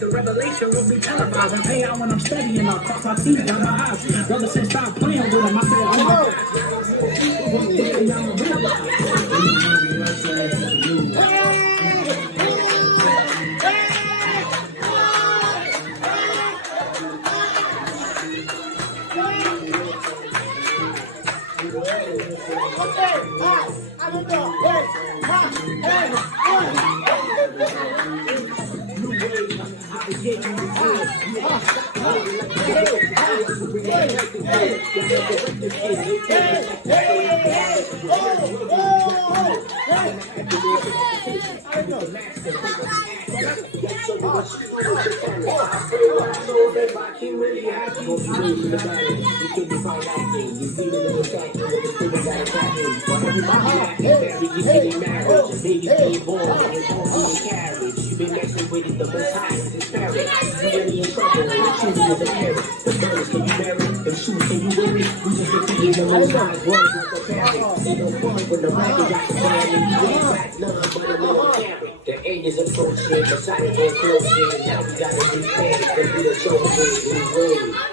The revelation will be televised. I pay out when I'm studying. I'll cross my teeth down my eyes. Brother said stop playing with him. I said, oh the end is approaching, the side is closing. Now we gotta be fair, the real show.